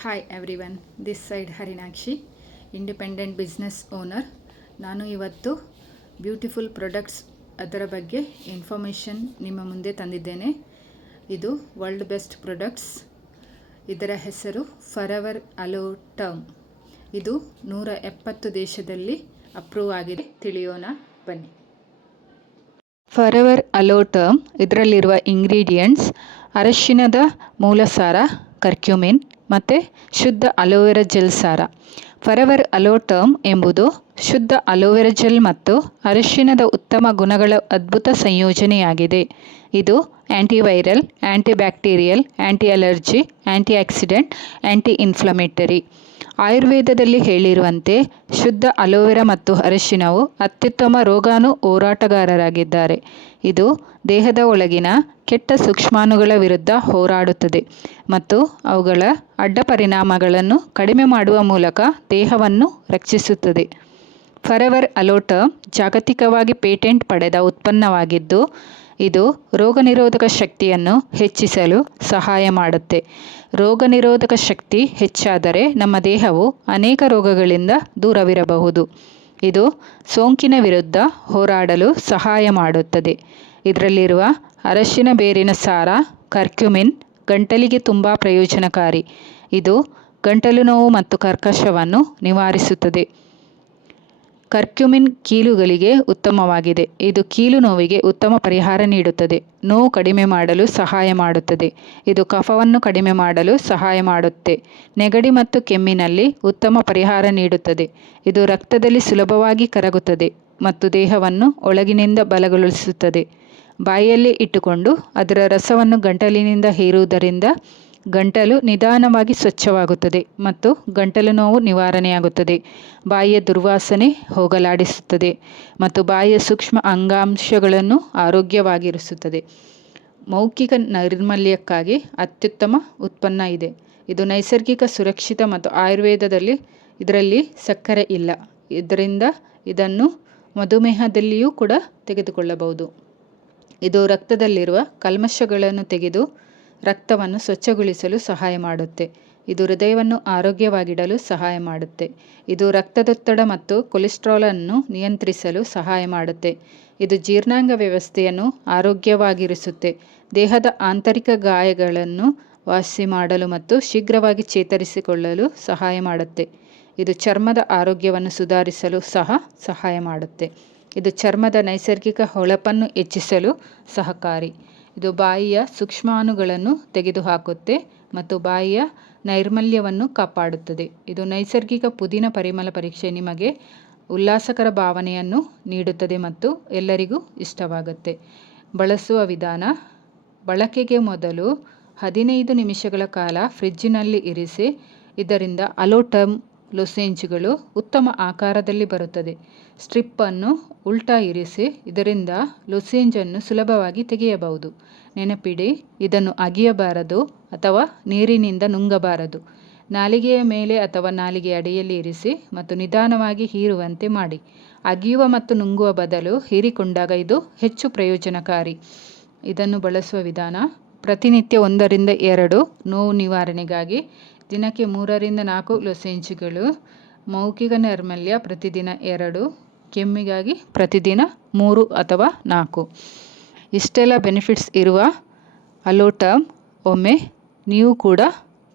Hi everyone, this side Harinakshi, independent business owner. ನಾನು ಇವತ್ತು beautiful products ಅದರ ಬಗ್ಗೆ ಇನ್ಫಾರ್ಮೇಷನ್ ನಿಮ್ಮ ಮುಂದೆ ತಂದಿದ್ದೇನೆ. ಇದು ವರ್ಲ್ಡ್ ಬೆಸ್ಟ್ ಪ್ರಾಡಕ್ಟ್ಸ್. ಇದರ ಹೆಸರು ಫಾರೆವರ್ ಅಲೋ ಟರ್ಮ್. ಇದು 170 ದೇಶದಲ್ಲಿ ಅಪ್ರೂವ್ ಆಗಿದೆ. ತಿಳಿಯೋಣ ಬನ್ನಿ. ಫಾರೆವರ್ ಅಲೋ ಟರ್ಮ್ ಇದರಲ್ಲಿರುವ ಇಂಗ್ರೀಡಿಯೆಂಟ್ಸ್: ಅರಶಿನದ ಮೂಲಸಾರ ಕರ್ಕ್ಯೂಮಿನ್ ಮತ್ತು ಶುದ್ಧ ಅಲೋವೆರಾ ಜೆಲ್ ಸಾರ. ಫಾರೆವರ್ ಅಲೋ ಟರ್ಮ್ ಎಂಬುದು ಶುದ್ಧ ಅಲೋವೆರಾ ಜೆಲ್ ಮತ್ತು ಅರಶಿನದ ಉತ್ತಮ ಗುಣಗಳ ಅದ್ಭುತ ಸಂಯೋಜನೆಯಾಗಿದೆ. ಇದು antiviral, antibacterial, anti allergy, antioxidant, anti inflammatory. ಆಯುರ್ವೇದದಲ್ಲಿ ಹೇಳಿರುವಂತೆ ಶುದ್ಧ ಅಲೋವೆರಾ ಮತ್ತು ಅರಶಿನವು ಅತ್ಯುತ್ತಮ ರೋಗಾಣು ಹೋರಾಟಗಾರರಾಗಿದ್ದಾರೆ. ಇದು ದೇಹದ ಒಳಗಿನ ಕೆಟ್ಟ ಸೂಕ್ಷ್ಮಾಣುಗಳ ವಿರುದ್ಧ ಹೋರಾಡುತ್ತದೆ ಮತ್ತು ಅವುಗಳ ಅಡ್ಡ ಪರಿಣಾಮಗಳನ್ನು ಕಡಿಮೆ ಮಾಡುವ ಮೂಲಕ ದೇಹವನ್ನು ರಕ್ಷಿಸುತ್ತದೆ. ಫಾರೆವರ್ ಅಲೋ ಟರ್ಮ್ ಜಾಗತಿಕವಾಗಿ ಪೇಟೆಂಟ್ ಪಡೆದ ಉತ್ಪನ್ನವಾಗಿದ್ದು, ಇದು ರೋಗನಿರೋಧಕ ಶಕ್ತಿಯನ್ನು ಹೆಚ್ಚಿಸಲು ಸಹಾಯ ಮಾಡುತ್ತೆ. ರೋಗನಿರೋಧಕ ಶಕ್ತಿ ಹೆಚ್ಚಾದರೆ ನಮ್ಮ ದೇಹವು ಅನೇಕ ರೋಗಗಳಿಂದ ದೂರವಿರಬಹುದು. ಇದು ಸೋಂಕಿನ ವಿರುದ್ಧ ಹೋರಾಡಲು ಸಹಾಯ ಮಾಡುತ್ತದೆ. ಇದರಲ್ಲಿರುವ ಅರಶಿನ ಬೇರಿನ ಸಾರ ಕರ್ಕ್ಯೂಮಿನ್ ಗಂಟಲಿಗೆ ತುಂಬ ಪ್ರಯೋಜನಕಾರಿ. ಇದು ಗಂಟಲು ನೋವು ಮತ್ತು ಕರ್ಕಶವನ್ನು ನಿವಾರಿಸುತ್ತದೆ. ಕರ್ಕ್ಯೂಮಿನ್ ಕೀಲುಗಳಿಗೆ ಉತ್ತಮವಾಗಿದೆ. ಇದು ಕೀಲು ನೋವಿಗೆ ಉತ್ತಮ ಪರಿಹಾರ ನೀಡುತ್ತದೆ. ನೋವು ಕಡಿಮೆ ಮಾಡಲು ಸಹಾಯ ಮಾಡುತ್ತದೆ. ಇದು ಕಫವನ್ನು ಕಡಿಮೆ ಮಾಡಲು ಸಹಾಯ ಮಾಡುತ್ತೆ. ನೆಗಡಿ ಮತ್ತು ಕೆಮ್ಮಿನಲ್ಲಿ ಉತ್ತಮ ಪರಿಹಾರ ನೀಡುತ್ತದೆ. ಇದು ರಕ್ತದಲ್ಲಿ ಸುಲಭವಾಗಿ ಕರಗುತ್ತದೆ ಮತ್ತು ದೇಹವನ್ನು ಒಳಗಿನಿಂದ ಬಲಗೊಳಿಸುತ್ತದೆ. ಬಾಯಿಯಲ್ಲಿ ಇಟ್ಟುಕೊಂಡು ಅದರ ರಸವನ್ನು ಗಂಟಲಿನಿಂದ ಹೀರುವುದರಿಂದ ಗಂಟಲು ನಿಧಾನವಾಗಿ ಸ್ವಚ್ಛವಾಗುತ್ತದೆ ಮತ್ತು ಗಂಟಲು ನೋವು ನಿವಾರಣೆಯಾಗುತ್ತದೆ. ಬಾಯಿಯ ದುರ್ವಾಸನೆ ಹೋಗಲಾಡಿಸುತ್ತದೆ ಮತ್ತು ಬಾಯಿಯ ಸೂಕ್ಷ್ಮ ಅಂಗಾಂಶಗಳನ್ನು ಆರೋಗ್ಯವಾಗಿರಿಸುತ್ತದೆ. ಮೌಖಿಕ ನೈರ್ಮಲ್ಯಕ್ಕಾಗಿ ಅತ್ಯುತ್ತಮ ಉತ್ಪನ್ನ ಇದೆ. ಇದು ನೈಸರ್ಗಿಕ, ಸುರಕ್ಷಿತ ಮತ್ತು ಆಯುರ್ವೇದದಲ್ಲಿ ಇದರಲ್ಲಿ ಸಕ್ಕರೆ ಇಲ್ಲ. ಇದರಿಂದ ಇದನ್ನು ಮಧುಮೇಹದಲ್ಲಿಯೂ ಕೂಡ ತೆಗೆದುಕೊಳ್ಳಬಹುದು. ಇದು ರಕ್ತದಲ್ಲಿರುವ ಕಲ್ಮಶಗಳನ್ನು ತೆಗೆದು ರಕ್ತವನ್ನು ಸ್ವಚ್ಛಗೊಳಿಸಲು ಸಹಾಯ ಮಾಡುತ್ತೆ. ಇದು ಹೃದಯವನ್ನು ಆರೋಗ್ಯವಾಗಿಡಲು ಸಹಾಯ ಮಾಡುತ್ತೆ. ಇದು ರಕ್ತದೊತ್ತಡ ಮತ್ತು ಕೊಲೆಸ್ಟ್ರಾಲನ್ನು ನಿಯಂತ್ರಿಸಲು ಸಹಾಯ ಮಾಡುತ್ತೆ. ಇದು ಜೀರ್ಣಾಂಗ ವ್ಯವಸ್ಥೆಯನ್ನು ಆರೋಗ್ಯವಾಗಿರಿಸುತ್ತೆ. ದೇಹದ ಆಂತರಿಕ ಗಾಯಗಳನ್ನು ವಾಸಿ ಮಾಡಲು ಮತ್ತು ಶೀಘ್ರವಾಗಿ ಚೇತರಿಸಿಕೊಳ್ಳಲು ಸಹಾಯ ಮಾಡುತ್ತೆ. ಇದು ಚರ್ಮದ ಆರೋಗ್ಯವನ್ನು ಸುಧಾರಿಸಲು ಸಹ ಸಹಾಯ ಮಾಡುತ್ತೆ. ಇದು ಚರ್ಮದ ನೈಸರ್ಗಿಕ ಹೊಳಪನ್ನು ಹೆಚ್ಚಿಸಲು ಸಹಕಾರಿ. ಇದು ಬಾಯಿಯ ಸೂಕ್ಷ್ಮಾಣುಗಳನ್ನು ತೆಗೆದುಹಾಕುತ್ತೆ ಮತ್ತು ಬಾಯಿಯ ನೈರ್ಮಲ್ಯವನ್ನು ಕಾಪಾಡುತ್ತದೆ. ಇದು ನೈಸರ್ಗಿಕ ಪುದೀನ ಪರಿಮಳ ಪರೀಕ್ಷೆ ನಿಮಗೆ ಉಲ್ಲಾಸಕರ ಭಾವನೆಯನ್ನು ನೀಡುತ್ತದೆ ಮತ್ತು ಎಲ್ಲರಿಗೂ ಇಷ್ಟವಾಗುತ್ತೆ. ಬಳಸುವ ವಿಧಾನ: ಬಳಕೆಗೆ ಮೊದಲು 15 ನಿಮಿಷಗಳ ಕಾಲ ಫ್ರಿಜ್ಜಿನಲ್ಲಿ ಇರಿಸಿ. ಇದರಿಂದ ಅಲೋ ಟರ್ಮ್ ಲೊಸೆಂಜುಗಳು ಉತ್ತಮ ಆಕಾರದಲ್ಲಿ ಬರುತ್ತದೆ. ಸ್ಟ್ರಿಪ್ಪನ್ನು ಉಲ್ಟಾ ಇರಿಸಿ. ಇದರಿಂದ ಲೊಸೆಂಜನ್ನು ಸುಲಭವಾಗಿ ತೆಗೆಯಬಹುದು. ನೆನಪಿಡಿ, ಇದನ್ನು ಅಗಿಯಬಾರದು ಅಥವಾ ನೀರಿನಿಂದ ನುಂಗಬಾರದು. ನಾಲಿಗೆಯ ಮೇಲೆ ಅಥವಾ ನಾಲಿಗೆಯ ಅಡಿಯಲ್ಲಿ ಇರಿಸಿ ಮತ್ತು ನಿಧಾನವಾಗಿ ಹೀರುವಂತೆ ಮಾಡಿ. ಅಗಿಯುವ ಮತ್ತು ನುಂಗುವ ಬದಲು ಹೀರಿಕೊಂಡಾಗ ಇದು ಹೆಚ್ಚು ಪ್ರಯೋಜನಕಾರಿ. ಇದನ್ನು ಬಳಸುವ ವಿಧಾನ: ಪ್ರತಿನಿತ್ಯ 1 ರಿಂದ 2 ನೋವು ನಿವಾರಣೆಗಾಗಿ, ದಿನಕ್ಕೆ 3 ರಿಂದ 4 ಲೊಸೆಂಜುಗಳು. ಮೌಖಿಕ ನೈರ್ಮಲ್ಯ ಪ್ರತಿದಿನ 2, ಕೆಮ್ಮಿಗಾಗಿ ಪ್ರತಿದಿನ 3 ಅಥವಾ 4. ಇಷ್ಟೆಲ್ಲ ಬೆನಿಫಿಟ್ಸ್ ಇರುವ ಅಲೋ ಟರ್ಮ್ ಒಮ್ಮೆ ನೀವು ಕೂಡ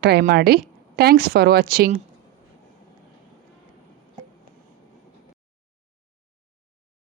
ಟ್ರೈ ಮಾಡಿ. Thanks for watching.